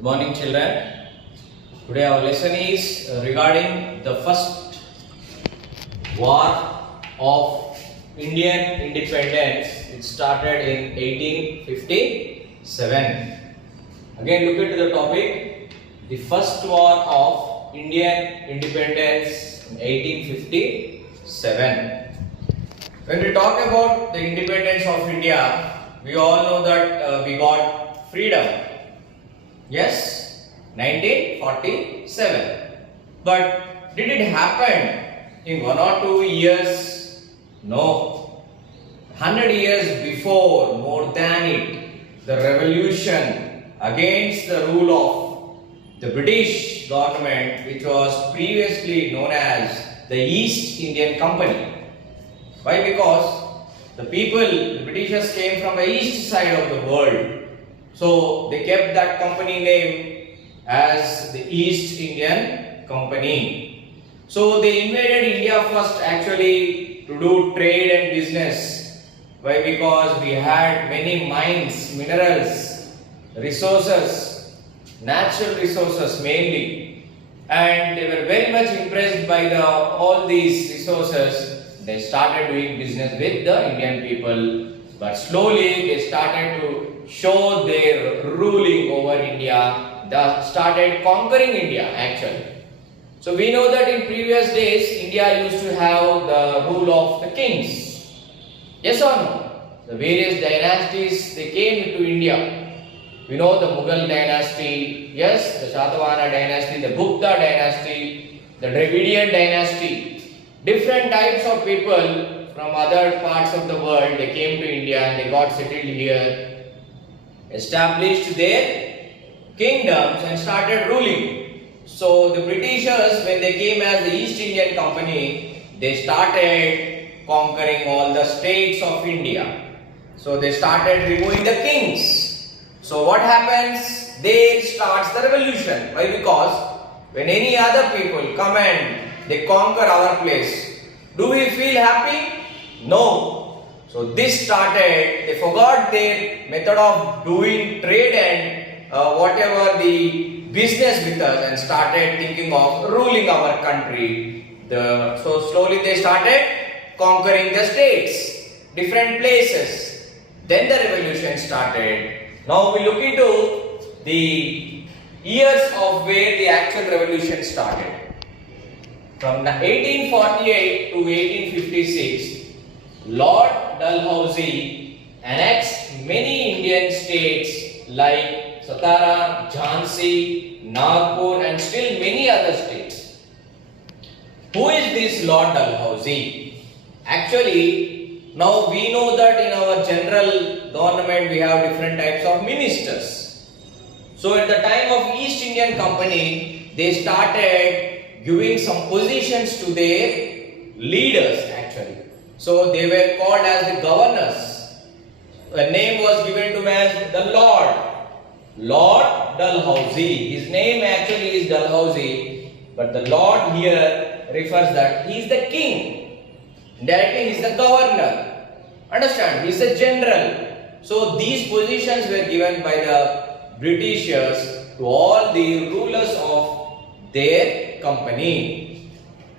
Good morning, children. Today our lesson is regarding the first war of Indian independence. It started in 1857. Again, look at the topic. The first war of Indian independence in 1857. When we talk about the independence of India, we all know that we got freedom. Yes, 1947. But did it happen in 1 or 2 years? No. 100 years before, more than it, the revolution against the rule of the British government, which was previously known as the East Indian Company. Why? Because the Britishers came from the east side of the world. So they kept that company name as the East Indian Company. So they invaded India first actually to do trade and business. Why? Because we had many mines, minerals, resources, natural resources mainly. And they were very much impressed by all these resources. They started doing business with the Indian people. But slowly they started to show their ruling over India. They started conquering India actually. So we know that in previous days India used to have the rule of the kings. Yes or no? The various dynasties, they came into India. We know the Mughal dynasty, yes, the Satavahana dynasty, the Gupta dynasty, the Dravidian dynasty. Different types of people from other parts of the world, they came to India and they got settled here, established their kingdoms and started ruling. So the Britishers, when they came as the East Indian Company, they started conquering all the states of India. So they started removing the kings. So what happens? There starts the revolution. Why? Because when any other people come and they conquer our place, do we feel happy? No. So this started, they forgot their method of doing trade and whatever the business with us and started thinking of ruling our country. So slowly they started conquering the states, different places. Then the revolution started. Now we look into the years of where the actual revolution started. From 1848 to 1856, Lord Dalhousie annexed many Indian states like Satara, Jhansi, Nagpur and still many other states. Who is this Lord Dalhousie? Actually, now we know that in our general government we have different types of ministers. So at the time of East Indian Company, they started giving some positions to their leaders actually. So they were called as the governors. The name was given to him as the Lord Dalhousie. His name actually is Dalhousie, but the Lord here refers that he is the king. Directly he is the governor. Understand? He is the general. So these positions were given by the Britishers to all the rulers of their company.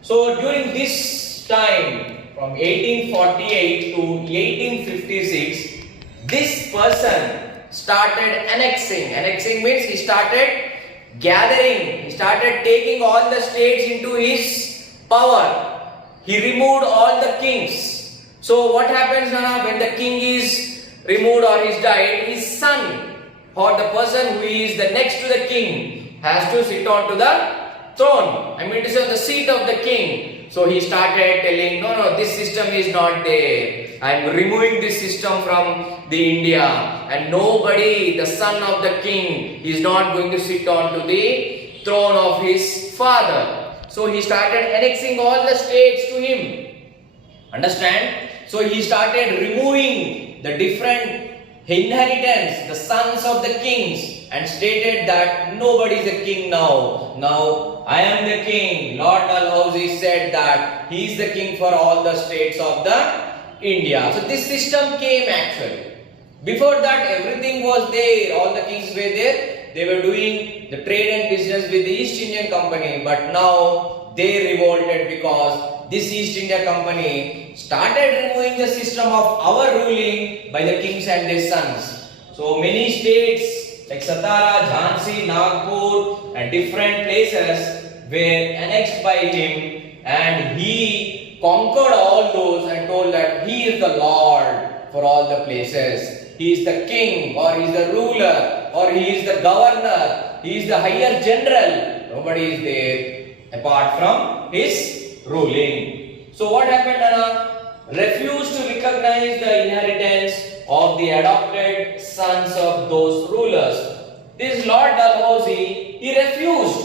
So during this time, from 1848 to 1856, this person started annexing. Annexing means he started gathering, he started taking all the states into his power. He removed all the kings. So what happens now when the king is removed or is died, his son or the person who is the next to the king has to sit on to the throne. I mean to say on the seat of the king. So he started telling, no, this system is not there. I am removing this system from the India and nobody, the son of the king, is not going to sit on to the throne of his father. So he started annexing all the states to him. Understand? So he started removing the different inheritance, the sons of the kings, and stated that nobody is a king now. Now I am the king. Lord Dalhousie said that he is the king for all the states of the India. So this system came actually. Before that everything was there, all the kings were there, they were doing the trade and business with the East Indian Company, but now they revolted because this East India Company started removing the system of our ruling by the kings and their sons. So many states like Satara, Jhansi, Nagpur and different places were annexed by him, and he conquered all those and told that he is the Lord for all the places. He is the king, or he is the ruler, or he is the governor, he is the higher general. Nobody is there apart from his ruling. So what happened, Anna? Refused to recognize the inheritance of the adopted sons of those rulers. This Lord Dalhousie, he refused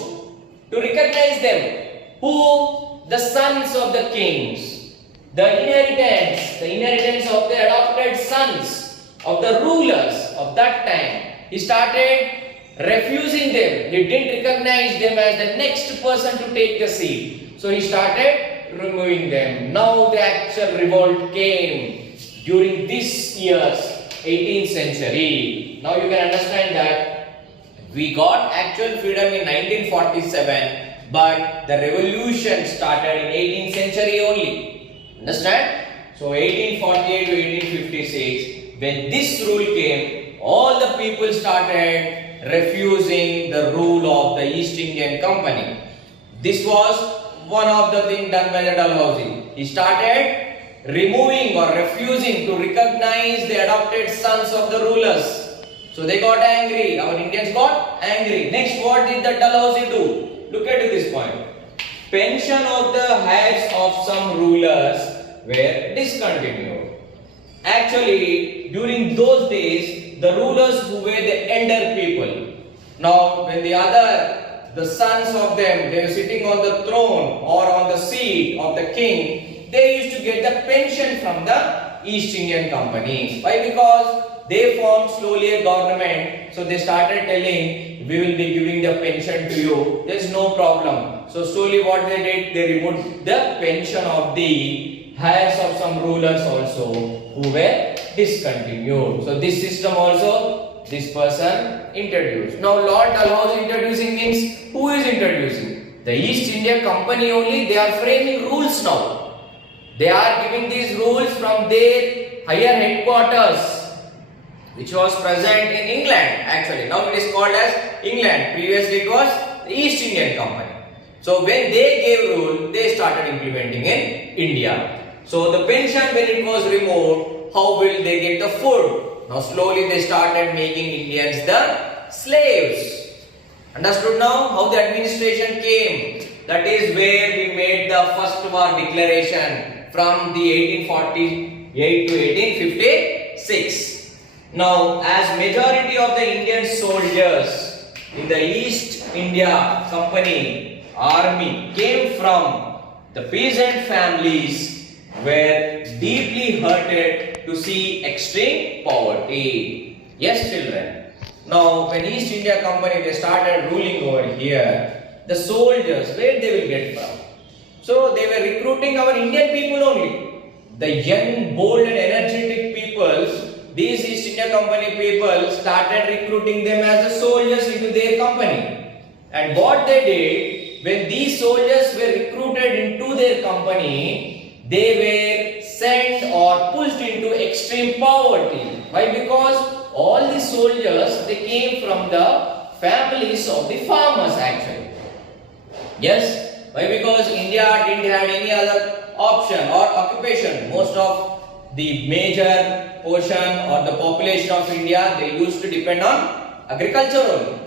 to recognize them. Who? The sons of the kings. The inheritance of the adopted sons of the rulers of that time. He started refusing them. He didn't recognize them as the next person to take the seat. So he started removing them. Now the actual revolt came during this year's 18th century. Now you can understand that we got actual freedom in 1947, but the revolution started in 18th century only. Understand? So 1848 to 1856. When this rule came, all the people started refusing the rule of the East Indian Company. This was one of the things done by the Dalhousie. He started removing or refusing to recognize the adopted sons of the rulers. So they got angry. Our Indians got angry. Next, what did the Dalhousie do? Look at this point. Pension of the heirs of some rulers were discontinued. Actually, during those days, the rulers who were the elder people. Now, when the sons of them, they were sitting on the throne or on the seat of the king, they used to get the pension from the East Indian Company. Why? Because they formed slowly a government. So they started telling, we will be giving the pension to you. There is no problem. So slowly what they did, they removed the pension of the heirs of some rulers also who were discontinued. So this system also this person introduced. Now Lord Dalhousie introducing means who is introducing? The East India Company only. They are framing rules now. They are giving these rules from their higher headquarters, which was present in England actually. Now it is called as England. Previously it was the East Indian Company. So when they gave rule, they started implementing in India. So the pension, when it was removed, how will they get the food? Now slowly they started making Indians the slaves. Understood now how the administration came? That is where we made the first war declaration from the 1848 to 1856. Now as majority of the Indian soldiers in the East India Company army came from the peasant families, were deeply hurted to see extreme poverty. Yes, children. Now, when East India Company they started ruling over here, the soldiers, where they will get from? So they were recruiting our Indian people only. The young, bold and energetic people, these East India Company people started recruiting them as the soldiers into their company. And what they did, when these soldiers were recruited into their company, they were sent or pushed into extreme poverty. Why? Because all the soldiers, they came from the families of the farmers actually. Yes? Why? Because India didn't have any other option or occupation. Most of the major portion or the population of India, they used to depend on agriculture only.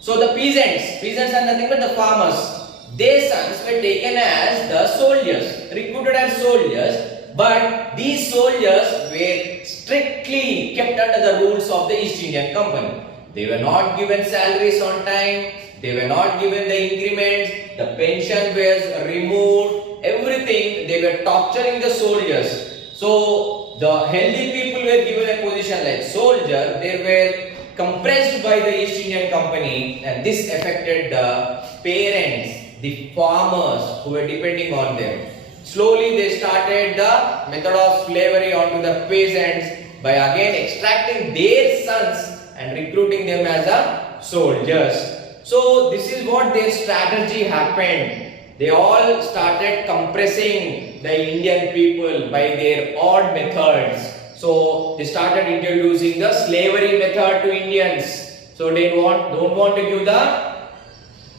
So the peasants are nothing but the farmers. Their sons were taken as the soldiers, recruited as soldiers, but these soldiers were strictly kept under the rules of the East Indian Company. They were not given salaries on time, they were not given the increments, the pension was removed, everything, they were torturing the soldiers. So the healthy people were given a position like soldier, they were compressed by the East Indian Company, and this affected the parents, the farmers who were depending on them. Slowly they started the method of slavery onto the peasants by again extracting their sons and recruiting them as a soldiers. So this is what their strategy happened. They all started compressing the Indian people by their odd methods. So they started introducing the slavery method to Indians. So they don't want to give the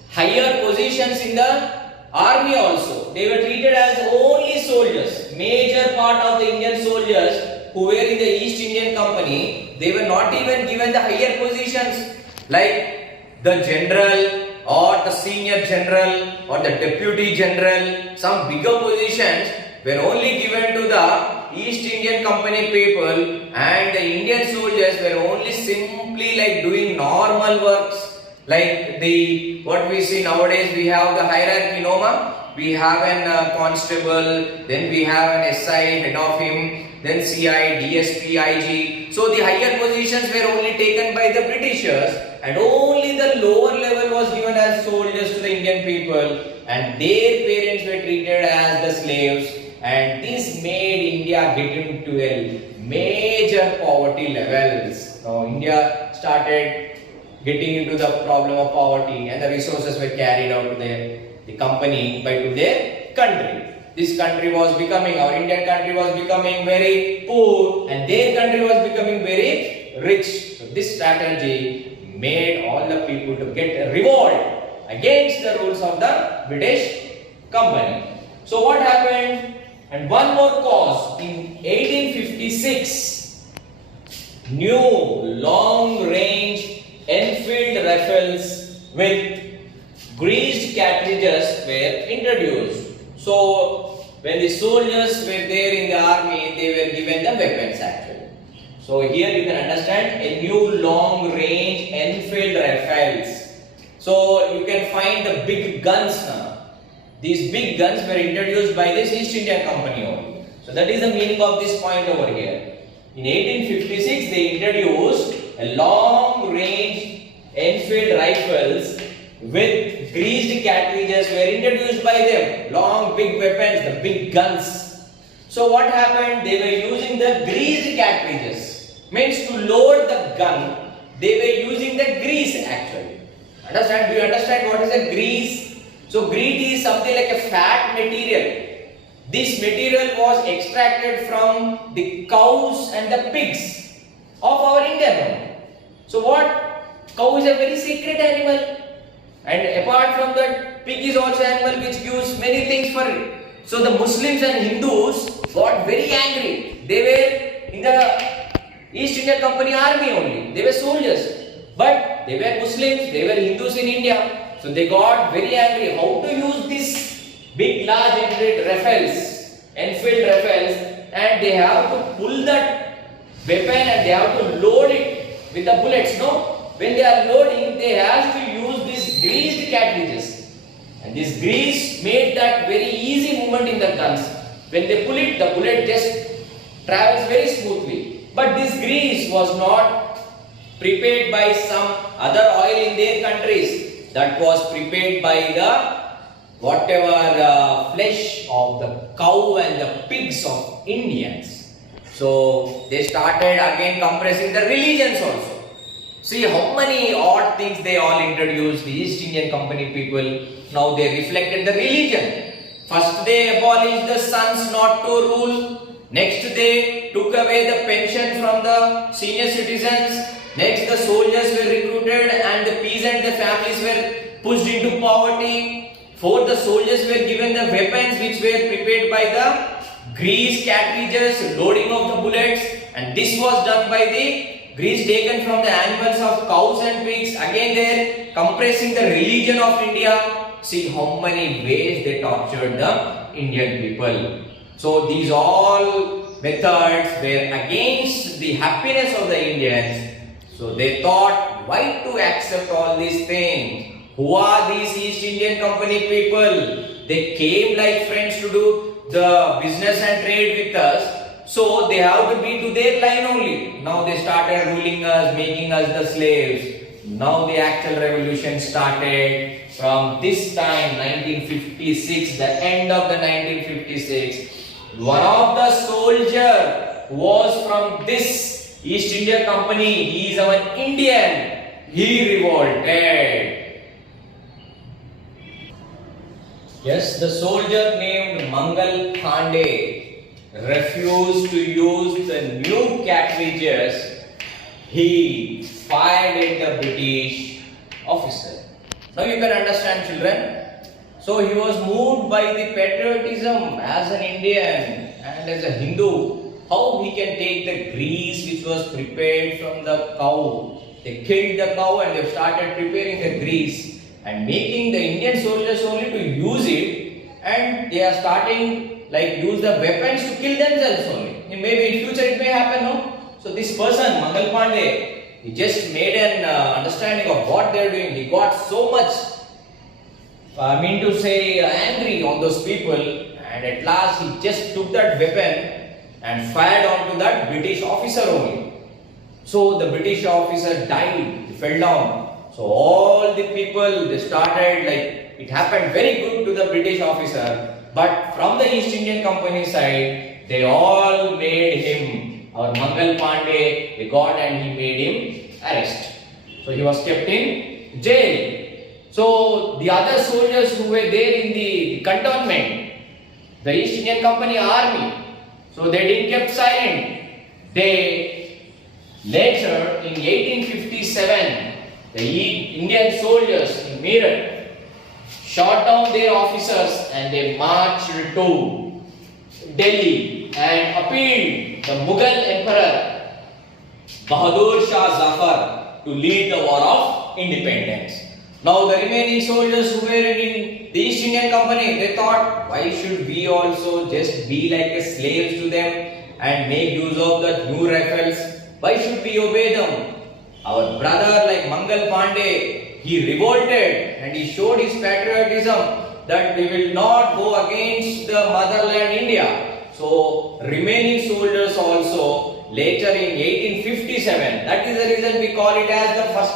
higher positions in the army also. They were treated as only soldiers. Major part of the Indian soldiers who were in the East Indian Company, they were not even given the higher positions like the general or the senior general or the deputy general. Some bigger positions were only given to the East Indian Company people, and the Indian soldiers were only simply like doing normal works. Like what we see nowadays, we have the hierarchy, no ma? We have an constable, then we have an SI, head of him, then CI, DSP, IG. So the higher positions were only taken by the Britishers, and only the lower level was given as soldiers to the Indian people, and their parents were treated as the slaves, and this made India get into a major poverty levels. Now India started getting into the problem of poverty, and the resources were carried out to the company to their country. This country was becoming, our Indian country was becoming very poor, and their country was becoming very rich. So this strategy made all the people to get revolt against the rules of the British company. So what happened? And one more cause, in 1856, new long range Enfield rifles with greased cartridges were introduced. So when the soldiers were there in the army, they were given the weapons actually. So here you can understand a new long range Enfield rifles. So you can find the big guns now. These big guns were introduced by this East India Company only. So that is the meaning of this point over here. In 1856, they introduced a long range Enfield rifles with greased cartridges were introduced by them. Long big weapons, the big guns. So what happened? They were using the greased cartridges. Means to load the gun, they were using the grease actually. Understand? Do you understand what is a grease? So grease is something like a fat material. This material was extracted from the cows and the pigs of our Indian home. So what? Cow is a very sacred animal, and apart from that, pig is also an animal which gives many things for it. So the Muslims and Hindus got very angry. They were in the East India Company army only. They were soldiers, but they were Muslims. They were Hindus in India. So they got very angry. How to use this big large Enfield rifles, and they have to pull that weapon and they have to load it with the bullets. No, when they are loading, they have to use these greased cartridges, and this grease made that very easy movement in the guns. When they pull it, the bullet just travels very smoothly. But this grease was not prepared by some other oil in their countries. That was prepared by the flesh of the cow and the pigs of Indians. So they started again compressing the religions also. See how many odd things they all introduced, the East Indian Company people. Now they reflected the religion. First they abolished the sons not to rule. Next they took away the pension from the senior citizens. Next the soldiers were recruited and the peasants, the families were pushed into poverty. Fourth, the soldiers were given the weapons which were prepared by the grease cartridges, loading of the bullets, and this was done by the grease taken from the animals of cows and pigs. Again they are compressing the religion of India. See how many ways they tortured the Indian people. So these all methods were against the happiness of the Indians. So they thought, why to accept all these things? Who are these East Indian Company people? They came like friends to do the business and trade with us. So they have to be to their line only. Now they started ruling us, making us the slaves. Now the actual revolution started from this time, 1956, the end of the 1956. One of the soldier was from this East India Company. He is our Indian. he revolted. Yes, the soldier named Mangal Pandey refused to use the new cartridges. He fired at the British officer. Now you can understand, children. So he was moved by the patriotism as an Indian and as a Hindu. How he can take the grease which was prepared from the cow. They killed the cow and they started preparing the grease and making the Indian soldiers only to use it, and they are starting like use the weapons to kill themselves only. And maybe in future it may happen, no? So this person, Mangal Pandey, he just made an understanding of what they are doing. He got so much, angry on those people, and at last he just took that weapon and fired onto that British officer only. So the British officer died, he fell down. So all the people, they started like, it happened very good to the British officer, but from the East Indian Company side, they all made him, our Mangal Pandey, they got and he made him arrest. So he was kept in jail. So the other soldiers who were there in the cantonment, the East Indian Company army, so they didn't keep silent. They later in 1857, the Indian soldiers in Meerut shot down their officers and they marched to Delhi and appealed the Mughal Emperor Bahadur Shah Zafar to lead the war of independence. Now the remaining soldiers who were in the East Indian Company, they thought, why should we also just be like a slaves to them and make use of the new rifles? Why should we obey them? Our brother like Mangal Pandey, he revolted and he showed his patriotism that we will not go against the motherland India. So remaining soldiers also later in 1857, that is the reason we call it as the first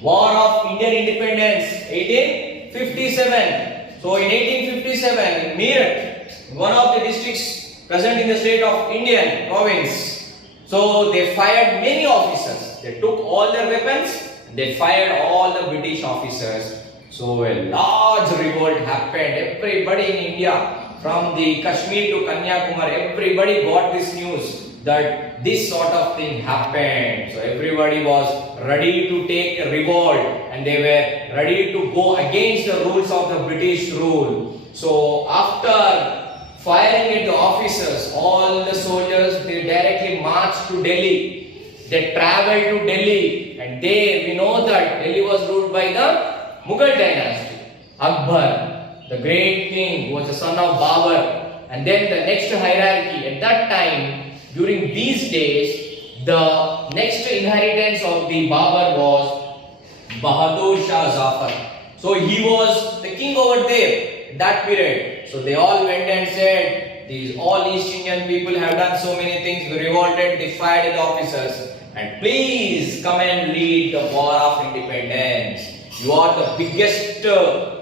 War of Indian Independence, 1857. So in 1857 in Meerut, one of the districts present in the state of Indian province, so they fired many officers. They took all their weapons, they fired all the British officers. So a large revolt happened. Everybody in India, from the Kashmir to Kanyakumari, everybody got this news that this sort of thing happened. So everybody was ready to take a revolt and they were ready to go against the rules of the British rule. So after firing at the officers, all the soldiers, they directly marched to Delhi. They travelled to Delhi, and there we know that Delhi was ruled by the Mughal dynasty. Akbar, the great king, was the son of Babur. And then the next hierarchy, at that time, during these days, the next inheritance of the Babur was Bahadur Shah Zafar. So he was the king over there, that period. So they all went and said, these all East Indian people have done so many things, we revolted, they fired at the officers. And please come and lead the war of independence. You are the biggest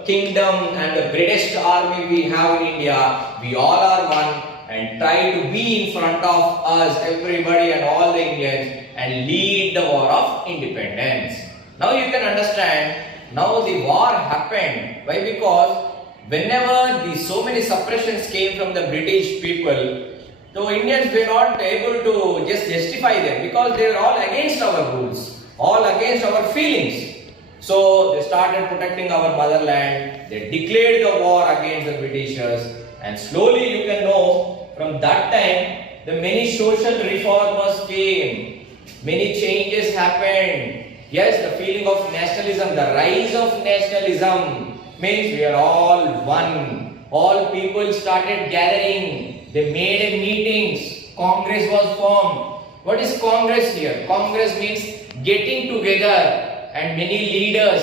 kingdom and the greatest army we have in India. We all are one, and try to be in front of us, everybody and all the Indians, and lead the war of independence. Now you can understand, now the war happened. Why? Because whenever so many suppressions came from the British people, the Indians were not able to just justify them because they were all against our rules, all against our feelings. So they started protecting our motherland. They declared the war against the Britishers, and slowly you can know from that time the many social reformers came, many changes happened. Yes, the feeling of nationalism, the rise of nationalism means we are all one. All people started gathering. They made meetings. Congress was formed. What is Congress here? Congress means getting together, and many leaders,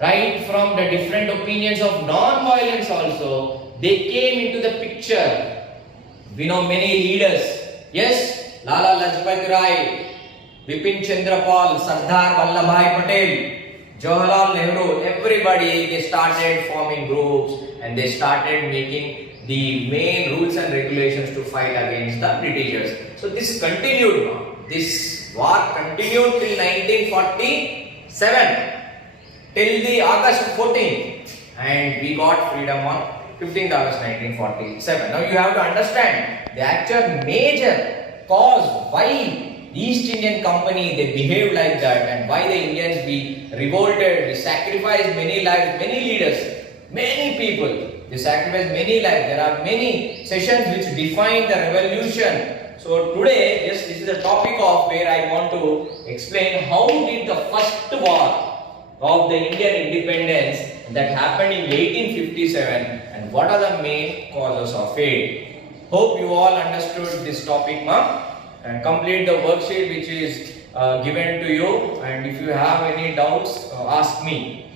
right from the different opinions of non-violence also, they came into the picture. We know many leaders. Yes, Lala Lajpat Rai, Bipin Chandra Pal, Sardar Vallabhbhai Patel, Jawaharlal Nehru, everybody, they started forming groups and they started making the main rules and regulations to fight against the Britishers. So this continued. This war continued till 1940. till the August 14th, and we got freedom on 15th August 1947. Now you have to understand the actual major cause why East Indian Company they behaved like that, and why the Indians we revolted, we sacrificed many lives, many leaders, many people. They sacrificed many lives. There are many sessions which define the revolution. So today, yes, this is the topic of where I want to explain how did the first war of the Indian independence that happened in 1857 and what are the main causes of it. Hope you all understood this topic, ma'am, and complete the worksheet which is given to you, and if you have any doubts, ask me.